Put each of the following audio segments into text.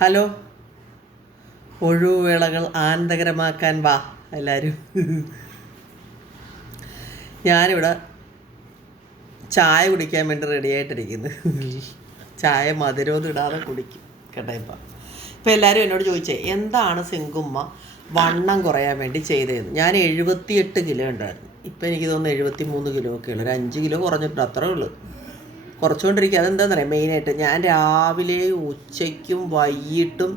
Hello. ഒഴിവുവേളകൾ ആനന്ദകരമാക്കാൻ വാ എല്ലാവരും ഞാനിവിടെ ചായ കുടിക്കാൻ വേണ്ടി റെഡിയായിട്ടിരിക്കുന്നു ചായ മധുരവും ഇടാതെ കുടിക്കും കേട്ടോ ഇപ്പം. ഇപ്പം എല്ലാവരും എന്നോട് ചോദിച്ചേ എന്താണ് സിങ്കുമ്മ വണ്ണം കുറയാൻ വേണ്ടി ചെയ്തതെന്ന്? ഞാൻ എഴുപത്തിയെട്ട് കിലോ ഉണ്ടായിരുന്നു. ഇപ്പം എനിക്ക് തോന്നുന്നു എഴുപത്തി മൂന്ന് കിലോ ഒക്കെ ഉള്ളൂ ഒരു അഞ്ച് കിലോ കുറഞ്ഞിട്ടുണ്ട് അത്രേ ഉള്ളൂ. കുറച്ചുകൊണ്ടിരിക്കുക. അതെന്താണെന്ന് അറിയാം മെയിനായിട്ട് ഞാൻ രാവിലെ ഉച്ചയ്ക്കും വൈകിട്ടും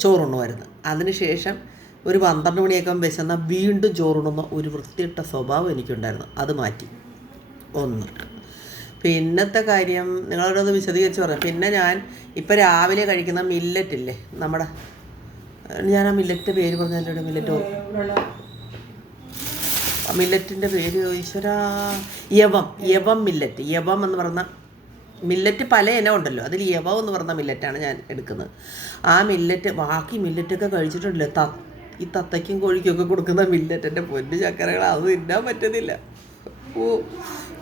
ചോറുണ്ണുമായിരുന്നു. അതിനുശേഷം ഒരു പന്ത്രണ്ട് മണിയൊക്കെ വിശന്ന വീണ്ടും ചോറുണ്ണുന്ന ഒരു വൃത്തിയിട്ട സ്വഭാവം എനിക്കുണ്ടായിരുന്നു. അത് മാറ്റി. ഒന്ന്. പിന്നത്തെ കാര്യം നിങ്ങളോടൊന്ന് വിശദീകരിച്ച് പറയാം. പിന്നെ ഞാൻ ഇപ്പം രാവിലെ കഴിക്കുന്ന മില്ലറ്റ് ഇല്ലേ? നമ്മുടെ ഞാൻ ആ മില്ലറ്റ് പേര് പറഞ്ഞല്ലോ മില്ലറ്റ് മില്ലറ്റിന്റെ പേര് ഈശ്വര. യവം യവം മില്ലറ്റ്. യവം എന്ന് പറഞ്ഞ മില്ലറ്റ് പല ഇനം ഉണ്ടല്ലോ. അതിൽ യവം എന്ന് പറഞ്ഞ മില്ലറ്റാണ് ഞാൻ എടുക്കുന്നത്. ആ മില്ലറ്റ് ബാക്കി മില്ലറ്റൊക്കെ കഴിച്ചിട്ടുണ്ടല്ലോ. ത ഈ തത്തയ്ക്കും കോഴിക്കൊക്കെ കൊടുക്കുന്ന മില്ലറ്റ് എന്റെ പൊന്നു ചക്കരകൾ അത് തിന്നാൻ പറ്റുന്നില്ല. ഓ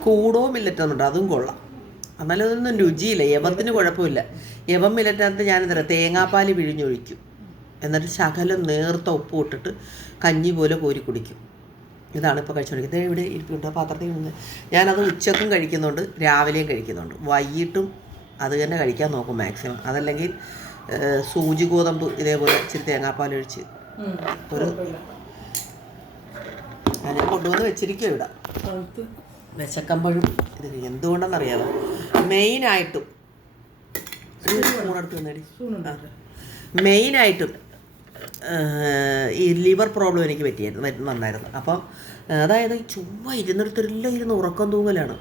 കൂടോ മില്ലറ്റ് എന്നുണ്ട്. അതും കൊള്ളാം. എന്നാലും അതൊന്നും രുചിയില്ല. യവത്തിന് കുഴപ്പമില്ല. യവം മില്ലറ്റിനകത്ത് പറയുക തേങ്ങാപ്പാൽ പിഴിഞ്ഞൊഴിക്കും. എന്നിട്ട് ശകലം നേർത്ത ഉപ്പ് ഇട്ടിട്ട് കഞ്ഞി പോലെ കോരി കുടിക്കും. ഇതാണ് ഇപ്പോൾ കഴിച്ചുകൊണ്ടിരിക്കുന്നത് ഇവിടെ ഇരിപ്പുണ്ട് പാത്രത്തിൽ നിന്ന്. ഞാനത് ഉച്ചക്കും കഴിക്കുന്നുണ്ട് രാവിലെയും കഴിക്കുന്നുണ്ട്. വൈകിട്ടും അത് തന്നെ കഴിക്കാൻ നോക്കും മാക്സിമം. അതല്ലെങ്കിൽ സൂചി ഗോതമ്പ് ഇതേപോലെ ഇച്ചിരി തേങ്ങാപ്പാൽ ഒഴിച്ച് ഒരു ഞാൻ കൊണ്ടുവന്ന് വെച്ചിരിക്കും ഇവിടെ. വിശക്കമ്പഴും ഇത് എന്തുകൊണ്ടെന്നറിയാമോ മെയിനായിട്ടും സ്പൂണെടുത്ത് മെയിനായിട്ടും ഈ ലിവർ പ്രോബ്ലം എനിക്ക് പറ്റിയായിരുന്നു വന്നായിരുന്നു. അപ്പം അതായത് ഈ ചുമ്മാ ഇരുന്നിടത്തെല്ലാം ഇരുന്ന് ഉറക്കം തൂങ്ങലാണ്.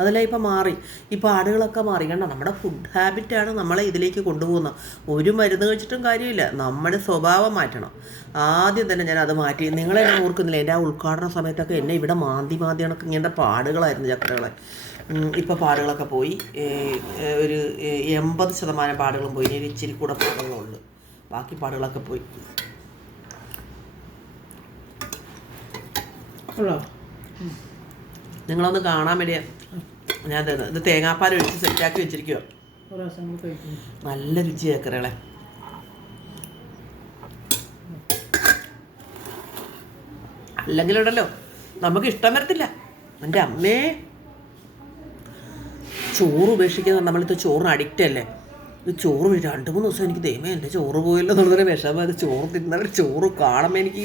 അതെല്ലാം ഇപ്പം മാറി. ഇപ്പോൾ ആടുകളൊക്കെ മാറി. കണ്ട നമ്മുടെ ഫുഡ് ഹാബിറ്റാണ് നമ്മളെ ഇതിലേക്ക് കൊണ്ടുപോകുന്നത്. ഒരു മരുന്ന് കഴിച്ചിട്ടും കാര്യമില്ല. നമ്മുടെ സ്വഭാവം മാറ്റണം. ആദ്യം തന്നെ ഞാൻ അത് മാറ്റി. നിങ്ങളെന്നെ ഓർക്കുന്നില്ല എന്റെ ആ ഉദ്ഘാടന സമയത്തൊക്കെ എന്നെ ഇവിടെ മാന്തി മാന്തി കണക്ക് ഇങ്ങനത്തെ പാടുകളായിരുന്നു ചക്രകളെ. ഇപ്പോൾ പാടുകളൊക്കെ പോയി. ഒരു എൺപത് ശതമാനം പാടുകളും പോയി. ഇനി ഇച്ചിരി കൂടെ പാടുകളുണ്ട് ബാക്കി പാടുകളൊക്കെ പോയി. നിങ്ങളൊന്ന് കാണാൻ വേണ്ടിയാ ഞാൻ ഇത് തേങ്ങാപ്പാൽ ഒഴിച്ച് സെറ്റാക്കി വെച്ചിരിക്കുവോ. നല്ല രുചി ചേക്കറകളെ അല്ലെങ്കിലുണ്ടല്ലോ നമുക്ക് ഇഷ്ടം വരത്തില്ല. എന്റെ അമ്മേ. ചോറ് ഉപേക്ഷിക്കുന്ന നമ്മളിത് ചോറിന് അഡിക്റ്റ് അല്ലേ? ഇത് ചോറ് രണ്ട് മൂന്ന് ദിവസം എനിക്ക് ദൈവമേ എന്റെ ചോറ് പോയല്ലോ എന്നുള്ളൊരു വിഷമം. അത് ചോറ് തിന്നവർ ചോറ് കാണുമ്പോൾ എനിക്ക്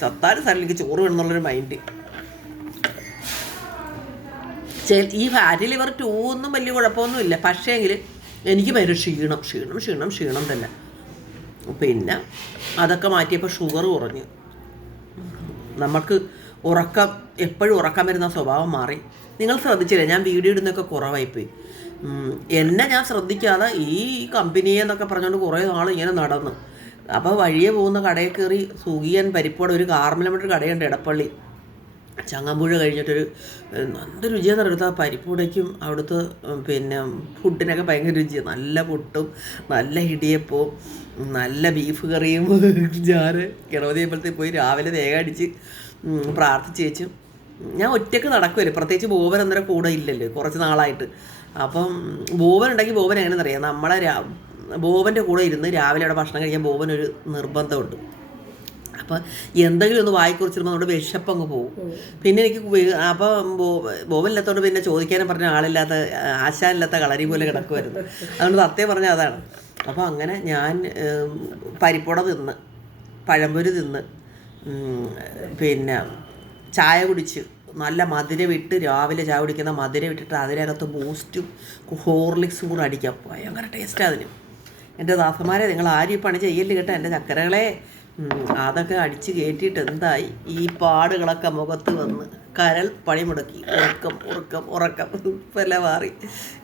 ചത്താലും സാറിൽ എനിക്ക് ചോറ് വേണമെന്നുള്ളൊരു മൈൻഡ് ഈ ഫാറ്റ് ലിവർ ടൂ ഒന്നും വലിയ കുഴപ്പമൊന്നുമില്ല പക്ഷേങ്കിൽ എനിക്ക് ഭയങ്കര ക്ഷീണം. ക്ഷീണം ക്ഷീണം ക്ഷീണം തന്നെ. പിന്നെ അതൊക്കെ മാറ്റിയപ്പോൾ ഷുഗർ കുറഞ്ഞു. നമുക്ക് ഉറക്കം എപ്പോഴും ഉറക്കം വരുന്ന സ്വഭാവം മാറി. നിങ്ങൾ ശ്രദ്ധിച്ചില്ല? ഞാൻ വീഡിയോ ഇടുന്നൊക്കെ കുറവായിപ്പോയി. എന്നെ ഞാൻ ശ്രദ്ധിക്കാതെ ഈ കമ്പനിയെന്നൊക്കെ പറഞ്ഞുകൊണ്ട് കുറേ നാൾ ഇങ്ങനെ നടന്നു. അപ്പോൾ വഴിയെ പോകുന്ന കടയിൽ കയറി സുഖിയൻ പരിപ്പോടെ ഒരു കാർമലമിട്ടൊരു കടയുണ്ട് ഇടപ്പള്ളി ചങ്ങമ്പുഴ കഴിഞ്ഞിട്ടൊരു നല്ല രുചിയെന്ന് ആ പരിപ്പൂടയ്ക്കും അവിടുത്തെ പിന്നെ ഫുഡിനൊക്കെ ഭയങ്കര രുചിയാണ് നല്ല പുട്ടും നല്ല ഇടിയപ്പവും നല്ല ബീഫ് കറിയും ഞാൻ ഗണപതി അമ്പലത്തിൽ പോയി രാവിലെ തേങ്ങ അടിച്ച് പ്രാർത്ഥിച്ച് വെച്ചു. ഞാൻ ഒറ്റയ്ക്ക് നടക്കുമല്ലോ പ്രത്യേകിച്ച് ബോബൻ അന്നേരം കൂടെ ഇല്ലല്ലോ കുറച്ച് നാളായിട്ട്. അപ്പം ബോബൻ ഉണ്ടെങ്കിൽ ബോബൻ എങ്ങനെയെന്നറിയാം നമ്മളെ ബോബന്റെ കൂടെ ഇരുന്ന് രാവിലെ അവിടെ ഭക്ഷണം കഴിക്കാൻ ബോബൻ ഒരു നിർബന്ധമുണ്ട്. അപ്പം എന്തെങ്കിലും ഒന്ന് വായിക്കുറിച്ചിരുമ്പോൾ നമ്മുടെ വിശപ്പ് അങ്ങ് പോകും പിന്നെ എനിക്ക് അപ്പോൾ അപ്പം ബോബനില്ലാത്തതുകൊണ്ട് പിന്നെ ചോദിക്കാനും പറഞ്ഞ ആളില്ലാത്ത ആശാനില്ലാത്ത കളരി പോലെ കിടക്കുമായിരുന്നു അതുകൊണ്ട് സത്യം പറഞ്ഞാൽ അതാണ്. അപ്പോൾ അങ്ങനെ ഞാൻ പരിപ്പുട തിന്ന് പഴംപൊരി തിന്ന് പിന്നെ ചായ കുടിച്ച് നല്ല മധുരം ഇട്ട് രാവിലെ ചായ കുടിക്കുന്ന മധുരം ഇട്ടിട്ട് അതിനകത്ത് ബൂസ്റ്റും ഹോർലിക്സും കൂടെ അടിക്കാം. ഭയങ്കര ടേസ്റ്റ് അതിന്. എന്റെ ദാസന്മാരെ നിങ്ങൾ ആരും ഈ പണി ചെയ്യൽ കേട്ടോ എന്റെ ചക്കരകളെ. അതൊക്കെ അടിച്ച് കയറ്റിയിട്ട് എന്തായി? ഈ പാടുകളൊക്കെ മുഖത്ത് വന്ന് കരൽ പണി മുടക്കി ഉറക്കം ഉറക്കം ഉറക്കം. ഇപ്പം മാറി.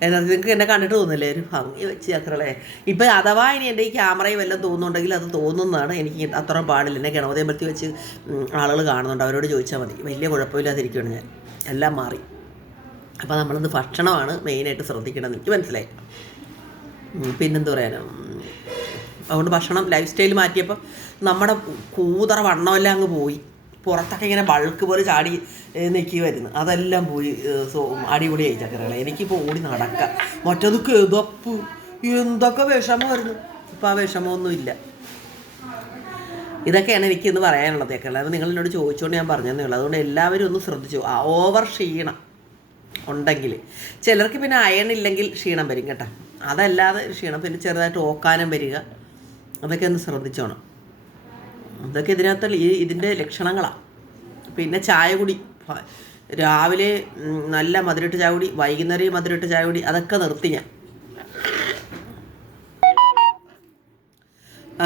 എന്നാ നിങ്ങൾക്ക് എന്നെ കണ്ടിട്ട് തോന്നില്ലേ? ഒരു ഭംഗി വെച്ച് ചക്രളെ ഇപ്പം അഥവാ ഇനി എന്റെ ഈ ക്യാമറയും വല്ലതും തോന്നുന്നുണ്ടെങ്കിൽ അത് തോന്നുന്നതാണ്. എനിക്ക് അത്രയും പാടില്ല. എന്നെ ഗണപതി അമ്പലത്തിൽ വെച്ച് ആളുകൾ കാണുന്നുണ്ട്. അവരോട് ചോദിച്ചാൽ മതി. വലിയ കുഴപ്പമില്ലാതിരിക്കുകയാണ് ഞാൻ. എല്ലാം മാറി. അപ്പോൾ നമ്മളിന്ന് ഭക്ഷണമാണ് മെയിനായിട്ട് ശ്രദ്ധിക്കണമെന്ന് എനിക്ക് മനസ്സിലായി. പിന്നെന്താ പറയാനാ അതുകൊണ്ട് ഭക്ഷണം ലൈഫ് സ്റ്റൈൽ മാറ്റിയപ്പോൾ നമ്മുടെ കൂതറ വണ്ണമെല്ലാം അങ്ങ് പോയി. പുറത്തൊക്കെ ഇങ്ങനെ ബൾക്ക് പോലെ ചാടി നിൽക്കുമായിരുന്നു അതെല്ലാം പോയി സോ അടിപൊളിയായി ചക്കരകളെ. എനിക്കിപ്പോൾ ഓടി നടക്കാം. മറ്റത് കെതപ്പ്. എന്തൊക്കെ വിഷമമായിരുന്നു. ഇപ്പം ആ വിഷമമൊന്നുമില്ല ഇതൊക്കെയാണ് എനിക്ക് ഇന്ന് പറയാനുള്ളതൊക്കെ അത് നിങ്ങൾ എന്നോട് ചോദിച്ചുകൊണ്ട് ഞാൻ പറഞ്ഞതേ ഉള്ളൂ. അതുകൊണ്ട് എല്ലാവരും ഒന്ന് ശ്രദ്ധിച്ചു. ഓവർ ക്ഷീണം ഉണ്ടെങ്കിൽ ചിലർക്ക് പിന്നെ അയണില്ലെങ്കിൽ ക്ഷീണം വരും കേട്ടോ. അതല്ലാതെ ക്ഷീണം പിന്നെ ചെറുതായിട്ട് ഓക്കാനം വരിക അതൊക്കെ ഒന്ന് ശ്രദ്ധിച്ചോണം. അതൊക്കെ ഇതിനകത്ത് ഈ ഇതിന്റെ ലക്ഷണങ്ങളാണ് പിന്നെ ചായ കുടി രാവിലെ നല്ല മധുരട്ട് ചായ കുടി വൈകുന്നേരം മധുരട്ട് ചായ കുടി അതൊക്കെ നിർത്തി ഞാൻ.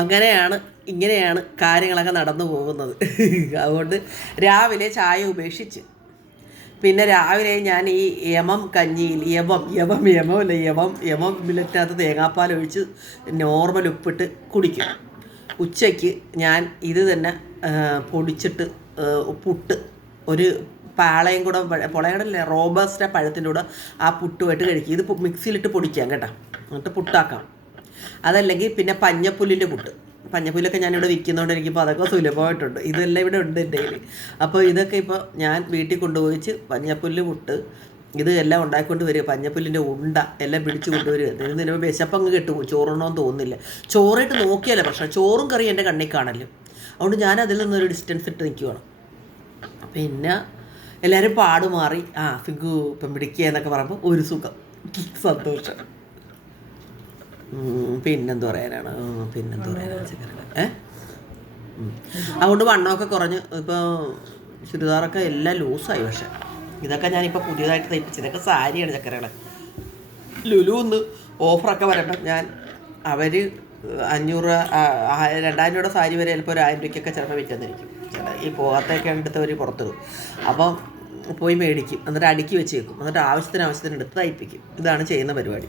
അങ്ങനെയാണ് ഇങ്ങനെയാണ് കാര്യങ്ങളൊക്കെ നടന്നു പോകുന്നത്. അതുകൊണ്ട് രാവിലെ ചായ ഉപേക്ഷിച്ച് പിന്നെ രാവിലെ ഞാൻ ഈ യമം കഞ്ഞിയിൽ യമം യമം യമം അല്ല യമം യമം മില്ലറ്റിനകത്ത് തേങ്ങാപ്പാൽ ഒഴിച്ച് നോർമൽ ഉപ്പിട്ട് കുടിക്കും. ഉച്ചയ്ക്ക് ഞാൻ ഇത് തന്നെ പൊടിച്ചിട്ട് പുട്ട് ഒരു പാളയും കൂടെ പൊളയടല്ലേ റോബസ്റ്റ പഴത്തിന്റെ കൂടെ ആ പുട്ടുമായിട്ട് കഴിക്കും. ഇത് മിക്സിയിലിട്ട് പൊടിക്കാം കേട്ടോ. എന്നിട്ട് പുട്ടാക്കാം. അതല്ലെങ്കിൽ പിന്നെ പഞ്ഞപ്പുല്ലിന്റെ പുട്ട്. പഞ്ഞപ്പുല്ലൊക്കെ ഞാനിവിടെ വിൽക്കുന്നതുകൊണ്ട് എനിക്കിപ്പോൾ അതൊക്കെ സുലഭമായിട്ടുണ്ട്. ഇതെല്ലാം ഇവിടെ ഉണ്ട് എന്റെ കയ്യിൽ അപ്പോൾ ഇതൊക്കെ ഇപ്പോൾ ഞാൻ വീട്ടിൽ കൊണ്ടുപോയിച്ച് പഞ്ഞപ്പുല്ല് മുട്ട് ഇത് എല്ലാം ഉണ്ടാക്കിക്കൊണ്ട് വരിക. പഞ്ഞപ്പുല്ലിന്റെ ഉണ്ട എല്ലാം പിടിച്ച് കൊണ്ടുവരിക ഇതിന് നിലവിൽ വിശപ്പങ്ങ് കെട്ടുപോകും ചോറുണ്ടോന്ന് തോന്നുന്നില്ല. ചോറായിട്ട് നോക്കിയാലേ പ്രശ്നം. ചോറും കറിയും എന്റെ കണ്ണിൽ കാണല്ലോ അതുകൊണ്ട് ഞാൻ അതിൽ നിന്നൊരു ഡിസ്റ്റൻസ് ഇട്ട് നിൽക്കുകയാണ് പിന്നെ എല്ലാവരും പാടുമാറി ആ ഫിഗു ഇപ്പം പിടിക്കുക എന്നൊക്കെ പറയുമ്പോൾ ഒരു സുഖം. സന്തോഷം. പിന്നെന്ത് പറയാനാണ്? പിന്നെന്ത് പറയാനാണ് ചക്കരകളെ ഏ. അതുകൊണ്ട് വണ്ണമൊക്കെ കുറഞ്ഞ് ഇപ്പോൾ ചുരിദാറൊക്കെ എല്ലാം ലൂസായി പക്ഷെ. ഇതൊക്കെ ഞാനിപ്പോൾ പുതിയതായിട്ട് തയ്പ്പിച്ചത്. ഇതൊക്കെ സാരിയാണ് ചക്കരകളെ. ലുലു ഒന്ന് ഓഫറൊക്കെ വരട്ടെ. ഞാൻ അവർ അഞ്ഞൂറ് രൂപ രണ്ടായിരം രൂപയുടെ സാരി വരെ ചിലപ്പോൾ ഒരു ആയിരം രൂപയ്ക്കൊക്കെ ചിലപ്പോൾ വിൽക്കാന്നിരിക്കും ഈ പോകാത്തൊക്കെ എടുത്തവർ പുറത്തിടും. അപ്പം പോയി മേടിക്കും. എന്നിട്ട് അടുക്കി വെച്ചേക്കും. എന്നിട്ട് ആവശ്യത്തിന് ആവശ്യത്തിന് എടുത്ത് തയ്പ്പിക്കും. ഇതാണ് ചെയ്യുന്ന പരിപാടി.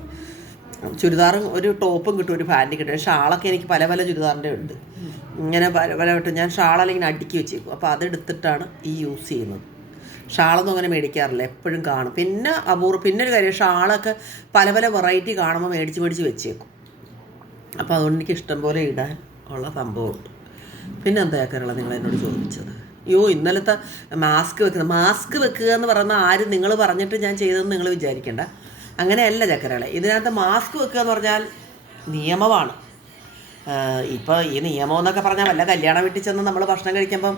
ചുരിദാറും ഒരു ടോപ്പും കിട്ടും ഒരു പാന്റും കിട്ടും. ഷാളൊക്കെ എനിക്ക് പല പല ചുരിദാറിന്റെ ഉണ്ട്. ഇങ്ങനെ പല പല കിട്ടും ഞാൻ ഷാളെല്ലാം ഇങ്ങനെ അടുക്കി വെച്ചേക്കും. അപ്പോൾ അതെടുത്തിട്ടാണ് ഈ യൂസ് ചെയ്യുന്നത്. ഷാളൊന്നും അങ്ങനെ മേടിക്കാറില്ല. എപ്പോഴും കാണും. പിന്നെ അപൂർവം പിന്നെ ഒരു കാര്യം ഷാളൊക്കെ പല പല വെറൈറ്റി കാണുമ്പോൾ മേടിച്ച് മേടിച്ച് വെച്ചേക്കും. അപ്പോൾ അതുകൊണ്ട് എനിക്ക് ഇഷ്ടം പോലെ ഇടാൻ ഉള്ള സംഭവമുണ്ട്. പിന്നെ എന്താ കേരള നിങ്ങൾ എന്നോട് ചോദിച്ചത്? അയ്യോ ഇന്നലത്തെ മാസ്ക് വെക്കുന്നത് മാസ്ക് വെക്കുക എന്ന് പറയുന്ന ആരും നിങ്ങൾ പറഞ്ഞിട്ട് ഞാൻ ചെയ്തതെന്ന് നിങ്ങൾ വിചാരിക്കേണ്ട. അങ്ങനെയല്ല ചക്കരകളെ. ഇതിനകത്ത് മാസ്ക് വെക്കുക എന്ന് പറഞ്ഞാൽ നിയമമാണ്. ഇപ്പോൾ ഈ നിയമം എന്നൊക്കെ പറഞ്ഞാൽ വല്ല കല്യാണം വീട്ടിൽ ചെന്ന് നമ്മൾ ഭക്ഷണം കഴിക്കുമ്പം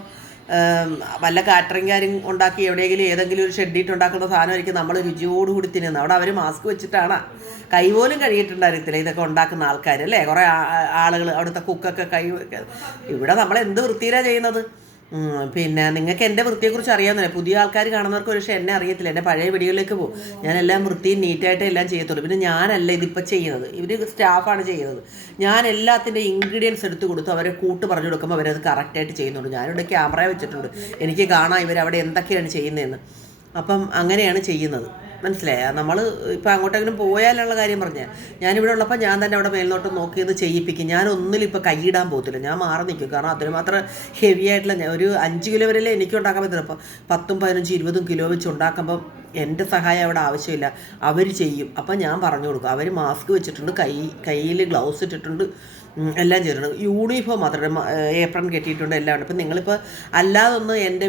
വല്ല കാറ്ററിംഗുകാരും ഉണ്ടാക്കി എവിടെയെങ്കിലും ഏതെങ്കിലും ഒരു ഷെഡിട്ട് ഉണ്ടാക്കുന്ന സാധനമായിരിക്കും നമ്മൾ രുചിയോടുകൂടി തിന്നുന്നത്. അവിടെ അവർ മാസ്ക് വെച്ചിട്ടാണ്. കൈ പോലും ഇതൊക്കെ ഉണ്ടാക്കുന്ന ആൾക്കാർ അല്ലേ? കുറേ ആളുകൾ അവിടുത്തെ കുക്കൊക്കെ കൈ ഇവിടെ നമ്മൾ എന്ത് വൃത്തിയിലാണ് ചെയ്യുന്നത്? പിന്നെ നിങ്ങൾക്ക് എന്റെ വൃത്തിയെക്കുറിച്ച് അറിയാമെന്നില്ല പുതിയ ആൾക്കാർ കാണുന്നവർക്ക് പക്ഷേ എന്നെ അറിയത്തില്ല. എന്റെ പഴയ വീഡിയോയിലേക്ക് പോകും. ഞാനെല്ലാം വൃത്തിയും നീറ്റായിട്ട് എല്ലാം ചെയ്യത്തുള്ളൂ. പിന്നെ ഞാനല്ല ഇതിപ്പോൾ ചെയ്യുന്നത്. ഇവർ സ്റ്റാഫാണ് ചെയ്യുന്നത്. ഞാൻ എല്ലാത്തിന്റെ ഇൻഗ്രീഡിയൻസ് എടുത്ത് കൊടുത്ത് അവരെ കൂട്ട് പറഞ്ഞു കൊടുക്കുമ്പോൾ അവരത് കറക്റ്റായിട്ട് ചെയ്യുന്നുണ്ട്. ഞാനിവിടെ ക്യാമറ വെച്ചിട്ടുണ്ട്. എനിക്ക് കാണാം ഇവരവിടെ എന്തൊക്കെയാണ് ചെയ്യുന്നതെന്ന്. അപ്പം അങ്ങനെയാണ് ചെയ്യുന്നത്. മനസ്സിലായ? നമ്മൾ ഇപ്പം അങ്ങോട്ടെങ്കിലും പോയാലുള്ള കാര്യം പറഞ്ഞാൽ ഞാനിവിടെ ഉള്ളപ്പോൾ ഞാൻ തന്നെ അവിടെ മേൽനോട്ടം നോക്കിയത് ചെയ്യിപ്പിക്കും. ഞാൻ ഒന്നിലും ഇപ്പോൾ കൈയിടാൻ പോകത്തില്ല. ഞാൻ മാറി നിൽക്കും. കാരണം അതിന് മാത്രം ഹെവി ആയിട്ടുള്ള ഞാൻ ഒരു അഞ്ച് കിലോ വരെയല്ലേ എനിക്ക് ഉണ്ടാക്കാൻ പറ്റില്ല അപ്പോൾ പത്തും പതിനഞ്ചും ഇരുപതും കിലോ വെച്ച് ഉണ്ടാക്കുമ്പം എന്റെ സഹായം അവിടെ ആവശ്യമില്ല. അവർ ചെയ്യും. അപ്പം ഞാൻ പറഞ്ഞു കൊടുക്കും. അവർ മാസ്ക് വെച്ചിട്ടുണ്ട്. കൈ കയ്യിൽ ഗ്ലൗസ് ഇട്ടിട്ടുണ്ട്. എല്ലാം ചെയ്തിട്ടുണ്ട്. യൂണിഫോം മാത്രം. ഏപ്രൺ കെട്ടിയിട്ടുണ്ട് എല്ലാം ഉണ്ട്. ഇപ്പം നിങ്ങളിപ്പോൾ അല്ലാതൊന്ന് എന്റെ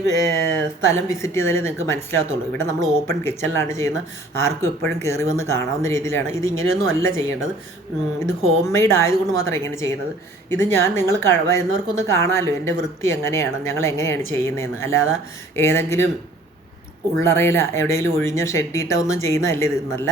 സ്ഥലം വിസിറ്റ് ചെയ്താലേ നിങ്ങൾക്ക് മനസ്സിലാകത്തുള്ളൂ. ഇവിടെ നമ്മൾ ഓപ്പൺ കിച്ചണിലാണ് ചെയ്യുന്നത് ആർക്കും എപ്പോഴും കയറി വന്ന് കാണാവുന്ന രീതിയിലാണ്. ഇത് ഇങ്ങനെയൊന്നും അല്ല ചെയ്യേണ്ടത്. ഇത് ഹോം മെയ്ഡ് ആയതുകൊണ്ട് മാത്രമേ ഇങ്ങനെ ചെയ്യുന്നത്. ഇത് ഞാൻ നിങ്ങൾ വരുന്നവർക്കൊന്ന് കാണാമല്ലോ. എന്റെ വൃത്തി എങ്ങനെയാണ്? ഞങ്ങൾ എങ്ങനെയാണ് ചെയ്യുന്നതെന്ന്. അല്ലാതെ ഏതെങ്കിലും ഉള്ളറയില എവിടെയെങ്കിലും ഒഴിഞ്ഞ ഷെഡിട്ട ഒന്നും ചെയ്യുന്നതല്ല നല്ല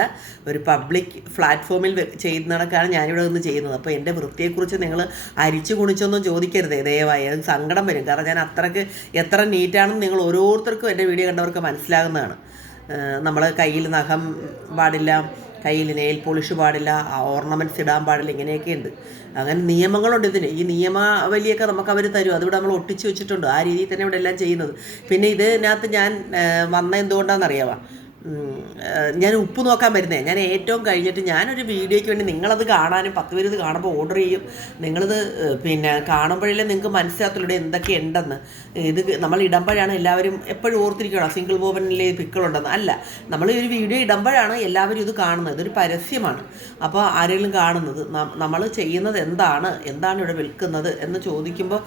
ഒരു പബ്ലിക് പ്ലാറ്റ്ഫോമിൽ ചെയ്യുന്നതൊക്കെയാണ് ഞാനിവിടെ നിന്ന് ചെയ്യുന്നത്. അപ്പോൾ എന്റെ വൃത്തിയെക്കുറിച്ച് നിങ്ങൾ അരിച്ചു കുണിച്ചൊന്നും ചോദിക്കരുത്. ദയവായി അത് സങ്കടം വരും. കാരണം ഞാൻ അത്രയ്ക്ക് എത്ര നീറ്റാണെന്ന് നിങ്ങൾ ഓരോരുത്തർക്കും എന്റെ വീഡിയോ കണ്ടവർക്ക് മനസ്സിലാകുന്നതാണ്. നമ്മൾ കയ്യിൽ നഖം പാടില്ല കയ്യിൽ നെയിൽ പോളിഷ് പാടില്ല ഓർണമെന്റ്സ് ഇടാൻ പാടില്ല ഇങ്ങനെയൊക്കെ ഉണ്ട്. അങ്ങനെ നിയമങ്ങളുണ്ട് ഇതിന്. ഈ നിയമാവലിയൊക്കെ നമുക്ക് അവർ തരും. അതിവിടെ നമ്മൾ ഒട്ടിച്ച് വെച്ചിട്ടുണ്ട്. ആ രീതിയിൽ തന്നെ ഇവിടെ എല്ലാം ചെയ്യുന്നത്. പിന്നെ ഇതിനകത്ത് ഞാൻ വന്ന ആ, ഞാൻ ഉപ്പ് നോക്കാൻ വരുന്നേ. ഞാൻ ഏറ്റവും കഴിഞ്ഞിട്ട് ഞാനൊരു വീഡിയോയ്ക്ക് വേണ്ടി നിങ്ങളത് കാണാനും പത്ത് പേര് ഇത് കാണുമ്പോൾ ഓർഡർ ചെയ്യും. നിങ്ങളിത് പിന്നെ കാണുമ്പോഴല്ലേ നിങ്ങൾക്ക് മനസ്സിലാകത്തുള്ളൂ എന്തൊക്കെ ഉണ്ടെന്ന്. ഇത് നമ്മൾ ഇടുമ്പോഴാണ് എല്ലാവരും എപ്പോഴും ഓർത്തിരിക്കണം സിംഗിൾ ബോബനിൽ പിക്കളുണ്ടെന്ന്. അല്ല നമ്മൾ ഒരു വീഡിയോ ഇടുമ്പോഴാണ് എല്ലാവരും ഇത് കാണുന്നത്. ഇതൊരു പരസ്യമാണ്. അപ്പോൾ ആരെങ്കിലും കാണുന്നത് നമ്മൾ ചെയ്യുന്നത് എന്താണ് എന്താണ് ഇവിടെ വിൽക്കുന്നത് എന്ന് ചോദിക്കുമ്പോൾ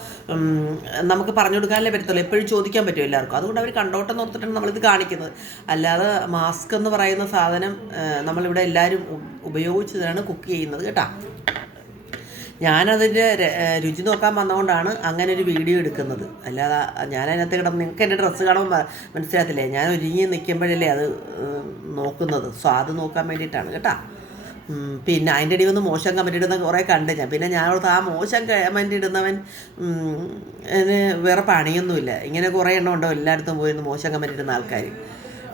നമുക്ക് പറഞ്ഞു കൊടുക്കാനല്ലേ പറ്റത്തുള്ളൂ. എപ്പോഴും ചോദിക്കാൻ പറ്റും എല്ലാവർക്കും. അതുകൊണ്ട് അവർ കണ്ടോട്ടെന്ന് ഓർത്തിട്ടാണ് നമ്മളിത് കാണിക്കുന്നത്. അല്ലാതെ മാസ്ക് എന്ന് പറയുന്ന സാധനം നമ്മളിവിടെ എല്ലാവരും ഉപയോഗിച്ചതാണ് കുക്ക് ചെയ്യുന്നത് കേട്ടോ. ഞാനതിന്റെ രുചി നോക്കാൻ വന്നതുകൊണ്ടാണ് അങ്ങനെ ഒരു വീഡിയോ എടുക്കുന്നത്. അല്ലാതെ ഞാനതിനകത്ത് കിടന്ന് നിങ്ങൾക്ക് എന്റെ ഡ്രസ്സ് കാണുമ്പോൾ മനസ്സിലാകത്തില്ലേ? ഞാൻ ഒരുങ്ങി നിൽക്കുമ്പോഴല്ലേ അത് നോക്കുന്നത്. സ്വാദ് നോക്കാൻ വേണ്ടിയിട്ടാണ് കേട്ടോ. പിന്നെ അതിന്റെ ഇടയിൽ ഒന്ന് മോശം കമന്റ് ഇടുന്ന കുറേ കണ്ട് ഞാൻ. പിന്നെ ഞാനോർത്ത് ആ മോശം കമന്റ് ഇടുന്നവൻ വേറെ പണിയൊന്നുമില്ല. ഇങ്ങനെ കുറേ എണ്ണം ഉണ്ടോ? എല്ലായിടത്തും പോയിരുന്നു മോശം കമന്റ് ഇടുന്ന ആൾക്കാർ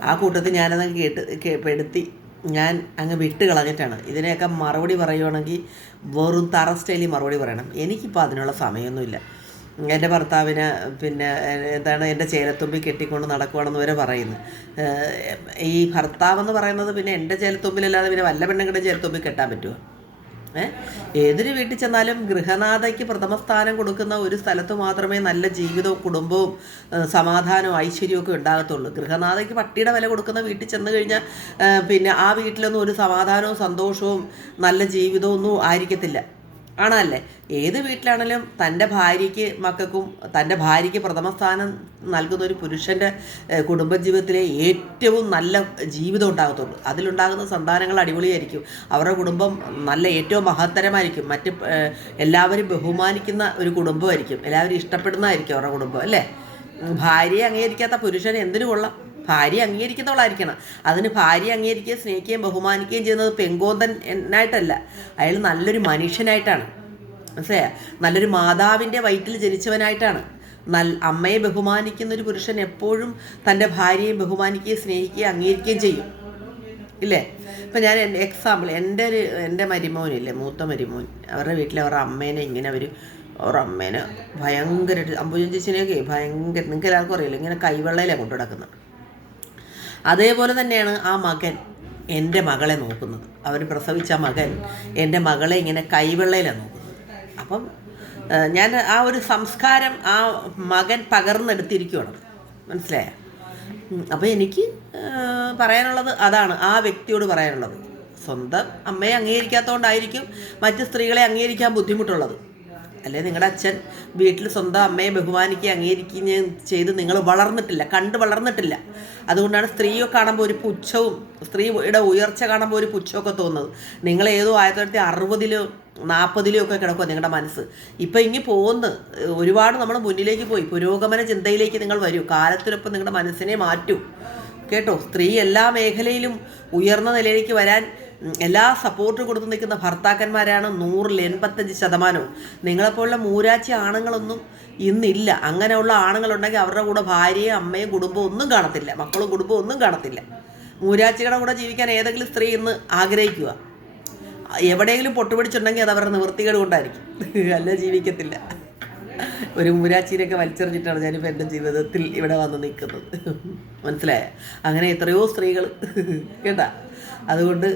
ആ കൂട്ടത്തിൽ ഞാനതങ്ങ് കേട്ട് പെടുത്തി ഞാൻ അങ്ങ് വിട്ട് കളഞ്ഞിട്ടാണ്. ഇതിനെയൊക്കെ മറുപടി പറയുവാണെങ്കിൽ വെറും തറ സ്റ്റൈലിൽ മറുപടി പറയണം. എനിക്കിപ്പോൾ അതിനുള്ള സമയമൊന്നുമില്ല. എന്റെ ഭർത്താവിന് പിന്നെ എന്താണ് എന്റെ ചേലത്തുമ്പി കെട്ടിക്കൊണ്ട് നടക്കുവാണെന്ന് വരെ പറയുന്നു. ഈ ഭർത്താവെന്ന് പറയുന്നത് പിന്നെ എന്റെ ചേലത്തുമ്പിലല്ലാതെ പിന്നെ വല്ല പെണ്ണുങ്ങളുടെ ചേലത്തുമ്പിൽ കെട്ടാൻ പറ്റുമോ? ഏതൊരു വീട്ടിൽ ചെന്നാലും ഗൃഹനാഥയ്ക്ക് പ്രഥമ സ്ഥാനം കൊടുക്കുന്ന ഒരു സ്ഥലത്ത് മാത്രമേ നല്ല ജീവിതവും കുടുംബവും സമാധാനവും ഐശ്വര്യവും ഒക്കെ ഉണ്ടാകത്തുള്ളൂ. ഗൃഹനാഥയ്ക്ക് പട്ടിയുടെ വില കൊടുക്കുന്ന വീട്ടിൽ ചെന്ന് കഴിഞ്ഞാൽ പിന്നെ ആ വീട്ടിലൊന്നും ഒരു സമാധാനവും സന്തോഷവും നല്ല ജീവിതവും ഒന്നും ആയിരിക്കത്തില്ല. ആണല്ലേ? ഏത് വീട്ടിലാണെങ്കിലും തന്റെ ഭാര്യയ്ക്ക് മക്കൾക്കും തന്റെ ഭാര്യയ്ക്ക് പ്രഥമ സ്ഥാനം നൽകുന്ന ഒരു പുരുഷന്റെ കുടുംബജീവിതത്തിലെ ഏറ്റവും നല്ല ജീവിതം ഉണ്ടാകത്തുള്ളൂ. അതിലുണ്ടാകുന്ന സന്താനങ്ങൾ അടിപൊളിയായിരിക്കും. അവരുടെ കുടുംബം നല്ല ഏറ്റവും മഹത്തരമായിരിക്കും. മറ്റ് എല്ലാവരും ബഹുമാനിക്കുന്ന ഒരു കുടുംബമായിരിക്കും. എല്ലാവരും ഇഷ്ടപ്പെടുന്നതായിരിക്കും അവരുടെ കുടുംബം അല്ലേ? ഭാര്യയെ അംഗീകരിക്കാത്ത പുരുഷൻ എന്തിനു കൊള്ളാം? ഭാര്യ അംഗീകരിക്കുന്നവളായിരിക്കണം. അതിന് ഭാര്യ അംഗീകരിക്കുകയും സ്നേഹിക്കുകയും ബഹുമാനിക്കുകയും ചെയ്യുന്നത് പെങ്കോന്തൻ എന്നായിട്ടല്ല. അയാൾ നല്ലൊരു മനുഷ്യനായിട്ടാണ്. മനസ്സിലായ? നല്ലൊരു മാതാവിന്റെ വയറ്റിൽ ജനിച്ചവനായിട്ടാണ്. നൽ അമ്മയെ ബഹുമാനിക്കുന്ന ഒരു പുരുഷൻ എപ്പോഴും തന്റെ ഭാര്യയെ ബഹുമാനിക്കുകയും സ്നേഹിക്കുകയും അംഗീകരിക്കുകയും ചെയ്യും. ഇല്ലേ? ഇപ്പം ഞാൻ എക്സാമ്പിൾ എന്റെ ഒരു എന്റെ മരുമോനില്ലേ മൂത്ത മരുമോൻ അവരുടെ വീട്ടിൽ അവരുടെ അമ്മേനെ ഇങ്ങനെ അവർ അവരുടെ അമ്മേനെ ഭയങ്കരമായിട്ട് അമ്പുജൻ ചേച്ചിനെയൊക്കെ ഭയങ്കര നിങ്ങൾക്ക് എല്ലാവർക്കും അറിയില്ല ഇങ്ങനെ കൈവെള്ളയിലാണ് കൊണ്ടു നടക്കുന്നത് അതേപോലെ തന്നെയാണ് ആ മകൻ എന്റെ മകളെ നോക്കുന്നത്. അവർ പ്രസവിച്ച മകൻ എന്റെ മകളെ ഇങ്ങനെ കൈവെള്ളയിലാണ് നോക്കുന്നത്. അപ്പം ഞാൻ ആ ഒരു സംസ്കാരം ആ മകൻ പകർന്നെടുത്തിരിക്കുകയാണ് മനസ്സിലായ? അപ്പോൾ എനിക്ക് പറയാനുള്ളത് അതാണ്. ആ വ്യക്തിയോട് പറയാനുള്ളത്. സ്വന്തം അമ്മയെ അംഗീകരിക്കാത്തതുകൊണ്ടായിരിക്കും മറ്റ് സ്ത്രീകളെ അംഗീകരിക്കാൻ ബുദ്ധിമുട്ടുള്ളത്. അല്ലെ നിങ്ങളുടെ അച്ഛൻ വീട്ടിൽ സ്വന്തം അമ്മയെ ബഹുമാനിക്കുകയും അംഗീകരിക്കുകയും ചെയ്ത് നിങ്ങൾ വളർന്നിട്ടില്ല കണ്ട് വളർന്നിട്ടില്ല. അതുകൊണ്ടാണ് സ്ത്രീയെ കാണുമ്പോൾ ഒരു പുച്ഛവും സ്ത്രീയുടെ ഉയർച്ച കാണുമ്പോൾ ഒരു പുച്ഛമൊക്കെ തോന്നുന്നത്. നിങ്ങൾ ഏതോ ആയിരത്തി തൊള്ളായിരത്തി അറുപതിലോ നാൽപ്പതിലോ ഒക്കെ കിടക്കുക നിങ്ങളുടെ മനസ്സ്. ഇപ്പം ഇങ്ങനെ പോകുന്നു ഒരുപാട് നമ്മൾ മുന്നിലേക്ക് പോയി പുരോഗമന ചിന്തയിലേക്ക് നിങ്ങൾ വരൂ. കാലത്തിനൊപ്പം നിങ്ങളുടെ മനസ്സിനെ മാറ്റൂ. കേട്ടോ? സ്ത്രീ എല്ലാ മേഖലയിലും ഉയർന്ന നിലയിലേക്ക് വരാൻ എല്ലാ സപ്പോർട്ട് കൊടുത്ത് നിൽക്കുന്ന ഭർത്താക്കന്മാരാണ് നൂറിൽ എൺപത്തഞ്ച് ശതമാനവും. നിങ്ങളെപ്പോലുള്ള മൂരാച്ചി ആണുങ്ങളൊന്നും ഇന്നില്ല. അങ്ങനെയുള്ള ആണുങ്ങളുണ്ടെങ്കിൽ അവരുടെ കൂടെ ഭാര്യയും അമ്മയും കുടുംബവും ഒന്നും കാണത്തില്ല. മക്കളും കുടുംബവും ഒന്നും കാണത്തില്ല. മൂരാച്ചികളുടെ കൂടെ ജീവിക്കാൻ ഏതെങ്കിലും സ്ത്രീ ഇന്ന് ആഗ്രഹിക്കുക. എവിടെയെങ്കിലും പൊട്ടുപിടിച്ചിട്ടുണ്ടെങ്കിൽ അത് അവരുടെ നിവൃത്തികേട് കൊണ്ടായിരിക്കും. അല്ല ജീവിക്കത്തില്ല. ഒരു മുരാച്ചീരൊക്കെ വലിച്ചെറിഞ്ഞിട്ടാണ് ഞാനിപ്പോൾ എന്റെ ജീവിതത്തിൽ ഇവിടെ വന്ന് നിൽക്കുന്നത്. മനസ്സിലായ? അങ്ങനെ എത്രയോ സ്ത്രീകൾ കേട്ടാ? അതുകൊണ്ട്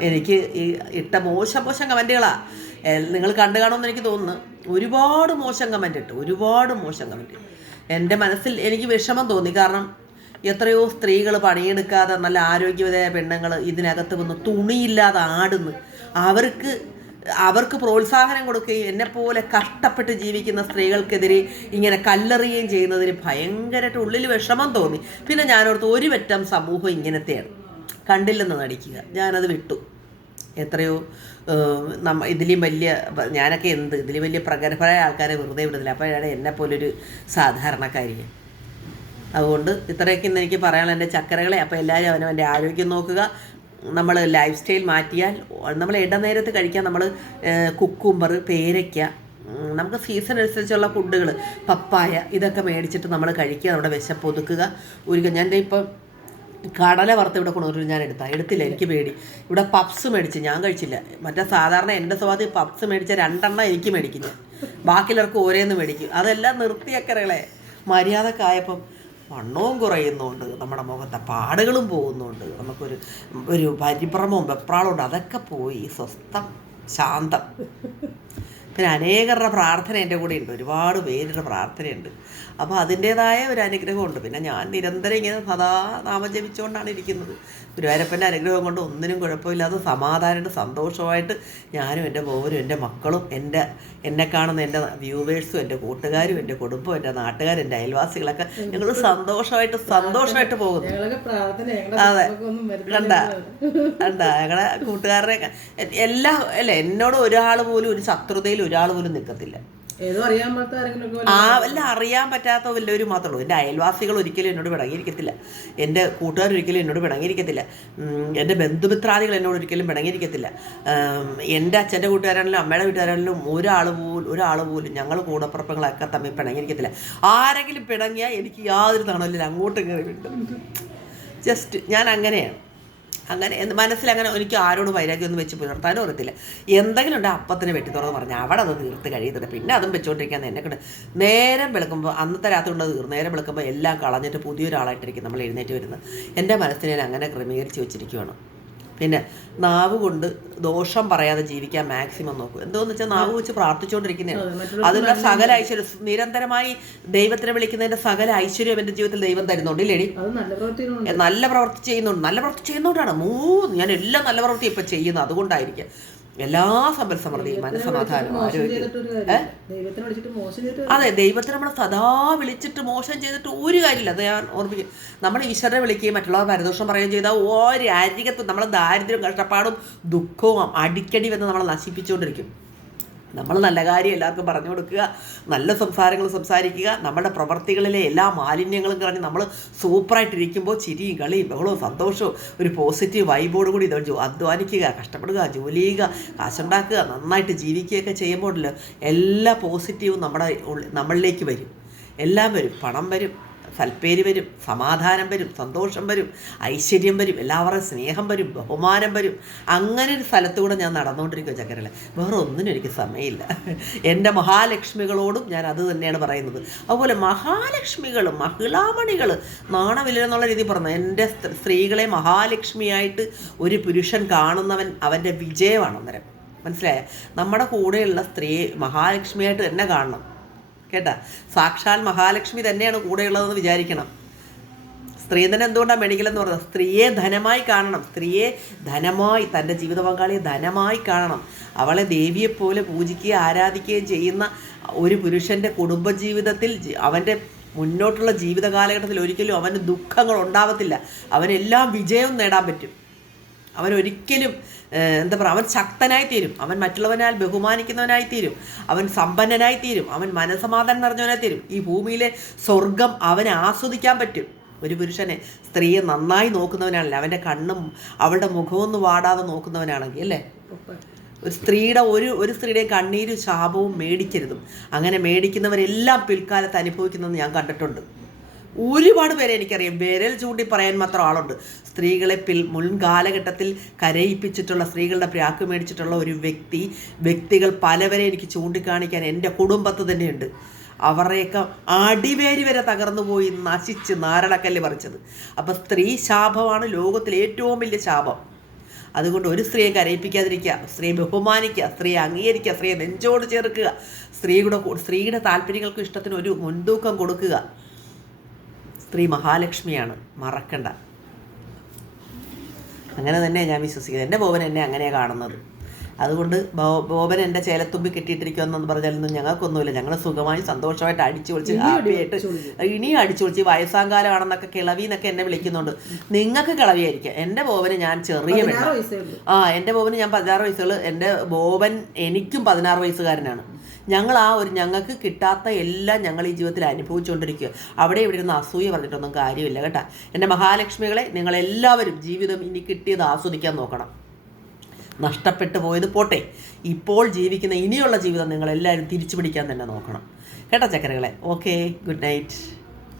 എനിക്ക് ഈ ഇട്ട മോശം മോശം കമന്റുകളാണ് നിങ്ങൾ കണ്ടു കാണുമെന്ന് എനിക്ക് തോന്നുന്നു. ഒരുപാട് മോശം കമന്റ് ഇട്ടു. ഒരുപാട് മോശം കമന്റ് എന്റെ മനസ്സിൽ എനിക്ക് വിഷമം തോന്നി. കാരണം എത്രയോ സ്ത്രീകൾ പണിയെടുക്കാതെ നല്ല ആരോഗ്യവതയായ പെണ്ണുങ്ങൾ ഇതിനകത്ത് വന്ന് തുണിയില്ലാതെ ആടുന്നു. അവർക്ക് അവർക്ക് പ്രോത്സാഹനം കൊടുക്കുകയും എന്നെപ്പോലെ കഷ്ടപ്പെട്ട് ജീവിക്കുന്ന സ്ത്രീകൾക്കെതിരെ ഇങ്ങനെ കല്ലെറിയുകയും ചെയ്യുന്നതിന് ഭയങ്കരമായിട്ട് ഉള്ളിൽ വിഷമം തോന്നി. പിന്നെ ഞാനോർത്ത് ഒരു പറ്റം സമൂഹം ഇങ്ങനത്തെയാണ്. കണ്ടില്ലെന്ന് നടിക്കുക. ഞാനത് വിട്ടു. എത്രയോ നമ്മ ഇതിലും വലിയ ഞാനൊക്കെ എന്ത് ഇതിലും വലിയ പ്രഗത്ഭരായ ആൾക്കാരെ വെറുതെ വിടുന്നില്ല. അപ്പോഴാണ് എന്നെപ്പോലൊരു സാധാരണക്കാരിയെ. അതുകൊണ്ട് ഇത്രയൊക്കെ ഇന്ന് എനിക്ക് പറയാനുള്ള എന്റെ ചക്കരകളെ. അപ്പോൾ എല്ലാവരും അവനവന്റെ ആരോഗ്യം നോക്കുക. നമ്മൾ ലൈഫ് സ്റ്റൈൽ മാറ്റിയാൽ നമ്മൾ ഇടനേരത്ത് കഴിക്കാൻ നമ്മൾ കുക്കുംബർ പേരയ്ക്ക നമുക്ക് സീസൺ അനുസരിച്ചുള്ള ഫുഡുകൾ പപ്പായ ഇതൊക്കെ മേടിച്ചിട്ട് നമ്മൾ കഴിക്കുക നമ്മുടെ വിശപ്പ് ഒതുക്കുക. ഒരുക്കുക ഞാൻ ഇപ്പം കടല വറുത്ത് ഇവിടെ കൊണ്ടുവരും ഞാൻ എടുത്താൽ എടുത്തില്ല എനിക്ക് പേടി. ഇവിടെ പപ്സ് മേടിച്ച് ഞാൻ കഴിച്ചില്ല. മറ്റേ സാധാരണ എന്റെ സ്വാദി പപ്സ് മേടിച്ച രണ്ടെണ്ണം എനിക്ക് മേടിക്കും ഞാൻ. ബാക്കിയുള്ളവർക്ക് ഓരോന്ന് മേടിക്കും. അതെല്ലാം നിർത്തിയക്കറകളെ മര്യാദക്കായപ്പം വണ്ണവും കുറയുന്നുണ്ട് നമ്മുടെ മുഖത്തെ പാടുകളും പോകുന്നുണ്ട് നമുക്കൊരു ഒരു പരിഭ്രമവും വെപ്രാളവും ഉണ്ട്. അതൊക്കെ പോയി സ്വസ്ഥം ശാന്തം. പിന്നെ അനേകരുടെ പ്രാർത്ഥന എന്റെ കൂടെ ഉണ്ട് ഒരുപാട് പേരുടെ പ്രാർത്ഥനയുണ്ട്. അപ്പോൾ അതിന്റേതായ ഒരു അനുഗ്രഹമുണ്ട്. പിന്നെ ഞാൻ നിരന്തരം ഇങ്ങനെ സദാ നാമം ജപിച്ചുകൊണ്ടാണ് ഇരിക്കുന്നത്. ഗുരുവായൂരപ്പന്റെ അനുഗ്രഹം കൊണ്ട് ഒന്നിനും കുഴപ്പമില്ലാതെ സമാധാനമായിട്ട് സന്തോഷമായിട്ട് ഞാനും എന്റെ മോനും എന്റെ മക്കളും എന്റെ എന്നെ കാണുന്ന എന്റെ വ്യൂവേഴ്സും എന്റെ കൂട്ടുകാരും എന്റെ കുടുംബവും എന്റെ നാട്ടുകാരും എന്റെ അയൽവാസികളൊക്കെ ഞങ്ങൾ സന്തോഷമായിട്ട് സന്തോഷമായിട്ട് പോകുന്നു. അതെ. കണ്ട? കണ്ട? ഞങ്ങളെ കൂട്ടുകാരുടെ എല്ലാ അല്ല? എന്നോട് ഒരാൾ പോലും ഒരു ശത്രുതയിൽ ഒരാൾ പോലും നിൽക്കത്തില്ല. ആ അല്ല അറിയാൻ പറ്റാത്ത വല്ലവരും മാത്രമേ ഉള്ളൂ. എന്റെ അയൽവാസികൾ ഒരിക്കലും എന്നോട് പിണങ്ങിയിരിക്കത്തില്ല. എന്റെ കൂട്ടുകാർ ഒരിക്കലും എന്നോട് പിണങ്ങിയിരിക്കത്തില്ല. എന്റെ ബന്ധുമിത്രാദികൾ എന്നോട് ഒരിക്കലും പിണങ്ങിയിരിക്കത്തില്ല. എന്റെ അച്ഛന്റെ കൂട്ടുകാരാണെങ്കിലും അമ്മയുടെ വീട്ടുകാരാണെങ്കിലും ഒരാൾ പോലും ഒരാൾ പോലും ഞങ്ങൾ കൂടപ്പുറപ്പങ്ങളൊക്കെ തമ്മിൽ പിണങ്ങിയിരിക്കത്തില്ല. ആരെങ്കിലും പിണങ്ങിയാൽ എനിക്ക് യാതൊരു തണലില്ല അങ്ങോട്ടും കയറി വിട്ടു ജസ്റ്റ് ഞാൻ അങ്ങനെയാണ്. അങ്ങനെ മനസ്സിൽ അങ്ങനെ എനിക്ക് ആരോടും വൈരാഗ്യമൊന്നും വെച്ച് പുലർത്താനും അറിയത്തില്ല. എന്തെങ്കിലും ഉണ്ട് അപ്പത്തിന് വെട്ടി തുറന്ന് പറഞ്ഞാൽ അവിടെ അത് തീർത്ത് കഴിയുന്നുണ്ട് പിന്നെ അതും വെച്ചുകൊണ്ടിരിക്കാൻ എന്നെ കൊണ്ട് നേരം വിളക്കുമ്പോൾ അന്നത്തെ രാത്രി കൊണ്ട് തീർന്നു. നേരം വിളക്കുമ്പോൾ എല്ലാം കളഞ്ഞിട്ട് പുതിയൊരാളായിട്ടിരിക്കും നമ്മൾ എഴുന്നേറ്റ് വരുന്നത്. എന്റെ മനസ്സിനെ അങ്ങനെ ക്രമീകരിച്ച് വെച്ചിരിക്കുകയാണ് പിന്നെ നാവ് കൊണ്ട് ദോഷം പറയാതെ ജീവിക്കാൻ മാക്സിമം നോക്കും. എന്തോന്ന് വെച്ചാൽ നാവ് വെച്ച് പ്രാർത്ഥിച്ചുകൊണ്ടിരിക്കുന്നതാണ് അതിനുള്ള സകല ഐശ്വര്യം നിരന്തരമായി ദൈവത്തിനെ വിളിക്കുന്നതിന്റെ സകല ഐശ്വര്യം എന്റെ ജീവിതത്തിൽ ദൈവം തരുന്നുണ്ട് ഇല്ലേടി? നല്ല പ്രവൃത്തി ചെയ്യുന്നുണ്ട്. നല്ല പ്രവൃത്തി ചെയ്യുന്നോണ്ടാണ്. മൂന്ന് ഞാൻ എല്ലാം നല്ല പ്രവൃത്തി ഇപ്പം ചെയ്യുന്നത് അതുകൊണ്ടായിരിക്കും. എല്ലാ സമ്പൽ സമൃദ്ധിയും മനസ്സമാധാനവും ആരോഗ്യം അതെ ദൈവത്തിന് നമ്മൾ സദാ വിളിച്ചിട്ട് മോശം ചെയ്തിട്ട് ഒരു കാര്യമില്ല. അത് ഞാൻ ഓർമ്മിക്കും നമ്മൾ ഈശ്വരനെ വിളിക്കുകയും മറ്റുള്ളവർ പരദോഷം പറയുകയും ചെയ്താൽ ഒരു അരികത്തും നമ്മളെ ദാരിദ്ര്യവും കഷ്ടപ്പാടും ദുഃഖവും അടിക്കടി വന്ന് നമ്മളെ നശിപ്പിച്ചുകൊണ്ടിരിക്കും. നമ്മൾ നല്ല കാര്യം എല്ലാവർക്കും പറഞ്ഞു കൊടുക്കുക നല്ല സംസാരങ്ങൾ സംസാരിക്കുക നമ്മുടെ പ്രവർത്തികളിലെ എല്ലാ മാലിന്യങ്ങളും കളഞ്ഞ് നമ്മൾ സൂപ്പറായിട്ടിരിക്കുമ്പോൾ ചിരിയും കളിയും ബഹളവും സന്തോഷവും ഒരു പോസിറ്റീവ് വൈബോട് കൂടി ഇതോ അധ്വാനിക്കുക കഷ്ടപ്പെടുക ജോലി ചെയ്യുക കാശുണ്ടാക്കുക നന്നായിട്ട് ജീവിക്കുകയൊക്കെ ചെയ്യുമ്പോഴല്ലോ എല്ലാ പോസിറ്റീവും നമ്മുടെ നമ്മളിലേക്ക് വരും. എല്ലാം വരും. പണം വരും. സൽപ്പേര് വരും സമാധാനം വരും സന്തോഷം വരും ഐശ്വര്യം വരും എല്ലാവരുടെ സ്നേഹം വരും ബഹുമാനം വരും. അങ്ങനെ ഒരു സ്ഥലത്തൂടെ ഞാൻ നടന്നുകൊണ്ടിരിക്കുക ചക്കരകളെ വേറെ ഒന്നിനും എനിക്ക് സമയമില്ല. എന്റെ മഹാലക്ഷ്മികളോടും ഞാൻ അത് തന്നെയാണ് പറയുന്നത്. അതുപോലെ മഹാലക്ഷ്മികൾ മഹിളാമണികൾ നാണമില്ലെന്നുള്ള രീതി പറഞ്ഞു എന്റെ സ്ത്രീകളെ മഹാലക്ഷ്മിയായിട്ട് ഒരു പുരുഷൻ കാണുന്നവൻ അവന്റെ വിജയമാണ് അന്നേരം. മനസ്സിലായ? നമ്മുടെ കൂടെയുള്ള സ്ത്രീ മഹാലക്ഷ്മിയായിട്ട് തന്നെ കാണണം. കേട്ടാ? സാക്ഷാൽ മഹാലക്ഷ്മി തന്നെയാണ് കൂടെയുള്ളതെന്ന് വിചാരിക്കണം. സ്ത്രീ തന്നെ എന്തുകൊണ്ടാണ് മെഡിക്കലെന്ന് പറയുന്നത് സ്ത്രീയെ ധനമായി കാണണം. സ്ത്രീയെ ധനമായി തന്റെ ജീവിത പങ്കാളിയെ ധനമായി കാണണം. അവളെ ദേവിയെപ്പോലെ പൂജിക്കുകയും ആരാധിക്കുകയും ചെയ്യുന്ന ഒരു പുരുഷന്റെ കുടുംബജീവിതത്തിൽ അവന്റെ മുന്നോട്ടുള്ള ജീവിത കാലഘട്ടത്തിൽ ഒരിക്കലും അവന് ദുഃഖങ്ങൾ ഉണ്ടാവത്തില്ല. അവനെല്ലാം വിജയവും നേടാൻ പറ്റും. അവൻ ഒരിക്കലും എന്താ പറയുക അവൻ ശക്തനായി തീരും അവൻ മറ്റുള്ളവനാൽ ബഹുമാനിക്കുന്നവനായി തീരും അവൻ സമ്പന്നനായി തീരും അവൻ മനസമാധാനം നിറഞ്ഞവനായി തീരും ഈ ഭൂമിയിലെ സ്വർഗം അവനെ ആസ്വദിക്കാൻ പറ്റും. ഒരു പുരുഷനെ സ്ത്രീയെ നന്നായി നോക്കുന്നവനാണല്ലേ? അവന്റെ കണ്ണും അവളുടെ മുഖമൊന്നും വാടാതെ നോക്കുന്നവനാണെങ്കിൽ അല്ലേ? ഒരു സ്ത്രീയുടെ ഒരു ഒരു സ്ത്രീയുടെ കണ്ണീരും ശാപവും മേടിക്കരുതും. അങ്ങനെ മേടിക്കുന്നവരെല്ലാം പിൽക്കാലത്ത് അനുഭവിക്കുന്നതെന്ന് ഞാൻ കണ്ടിട്ടുണ്ട്. ഒരുപാട് പേരെ എനിക്കറിയാം. വിരൽ ചൂണ്ടി പറയാൻ മാത്രം ആളുണ്ട്. സ്ത്രീകളെ പിൽ മുൻകാലഘട്ടത്തിൽ കരയിപ്പിച്ചിട്ടുള്ള സ്ത്രീകളുടെ പ്രാക്ക് മേടിച്ചിട്ടുള്ള ഒരു വ്യക്തി വ്യക്തികൾ പലവരെ എനിക്ക് ചൂണ്ടിക്കാണിക്കാൻ എന്റെ കുടുംബത്ത് തന്നെയുണ്ട്. അവരുടെയൊക്കെ അടിവേരി വരെ തകർന്നു പോയി നശിച്ച് നാരണക്കല്ല് പറിച്ചത്. അപ്പം സ്ത്രീ ശാപമാണ് ലോകത്തിലെ ഏറ്റവും വലിയ ശാപം. അതുകൊണ്ട് ഒരു സ്ത്രീയെ കരയിപ്പിക്കാതിരിക്കുക സ്ത്രീയെ ബഹുമാനിക്കുക സ്ത്രീയെ അംഗീകരിക്കുക സ്ത്രീയെ നെഞ്ചോട് ചേർക്കുക സ്ത്രീയുടെ സ്ത്രീയുടെ താല്പര്യങ്ങൾക്കും ഇഷ്ടത്തിന് ഒരു മുൻതൂക്കം കൊടുക്കുക. സ്ത്രീ മഹാലക്ഷ്മിയാണ്. മറക്കണ്ട. അങ്ങനെ തന്നെ ഞാൻ വിശ്വസിക്കുന്നത് എന്റെ ബോബൻ എന്നെ അങ്ങനെയാണ് കാണുന്നത്. അതുകൊണ്ട് ബോബൻ എന്റെ ചേലത്തുമ്പി കെട്ടിയിട്ടിരിക്കുമെന്ന് പറഞ്ഞാലൊന്നും ഞങ്ങൾക്കൊന്നുമില്ല. ഞങ്ങൾ സുഖമായി സന്തോഷമായിട്ട് അടിച്ചു പൊളിച്ച് ഹാപ്പി ആയിട്ട് ഇനിയും അടിച്ചു പൊളിച്ച് വയസ്സാങ്കാലമാണെന്നൊക്കെ കിളവി എന്നൊക്കെ എന്നെ വിളിക്കുന്നുണ്ട്. നിങ്ങൾക്ക് കിളവിയായിരിക്കും. എന്റെ ബോബന് ഞാൻ ചെറിയ ആ എന്റെ ബോബന് ഞാൻ പതിനാറ് വയസ്സുകൾ എന്റെ ബോബൻ എനിക്കും പതിനാറ് വയസ്സുകാരനാണ്. ഞങ്ങൾ ആ ഒരു ഞങ്ങൾക്ക് കിട്ടാത്ത എല്ലാം ഞങ്ങൾ ഈ ജീവിതത്തിൽ അനുഭവിച്ചുകൊണ്ടിരിക്കുക. അവിടെ ഇവിടെ ഇരുന്ന് അസൂയ പറഞ്ഞിട്ടൊന്നും കാര്യമില്ല കേട്ടോ. എന്റെ മഹാലക്ഷ്മികളെ നിങ്ങളെല്ലാവരും ജീവിതം ഇനി കിട്ടിയത് ആസ്വദിക്കാൻ നോക്കണം. നഷ്ടപ്പെട്ടു പോയത് പോട്ടെ. ഇപ്പോൾ ജീവിക്കുന്ന ഇനിയുള്ള ജീവിതം നിങ്ങളെല്ലാവരും തിരിച്ചു പിടിക്കാൻ തന്നെ നോക്കണം. കേട്ടോ ചക്കരകളെ? Okay good night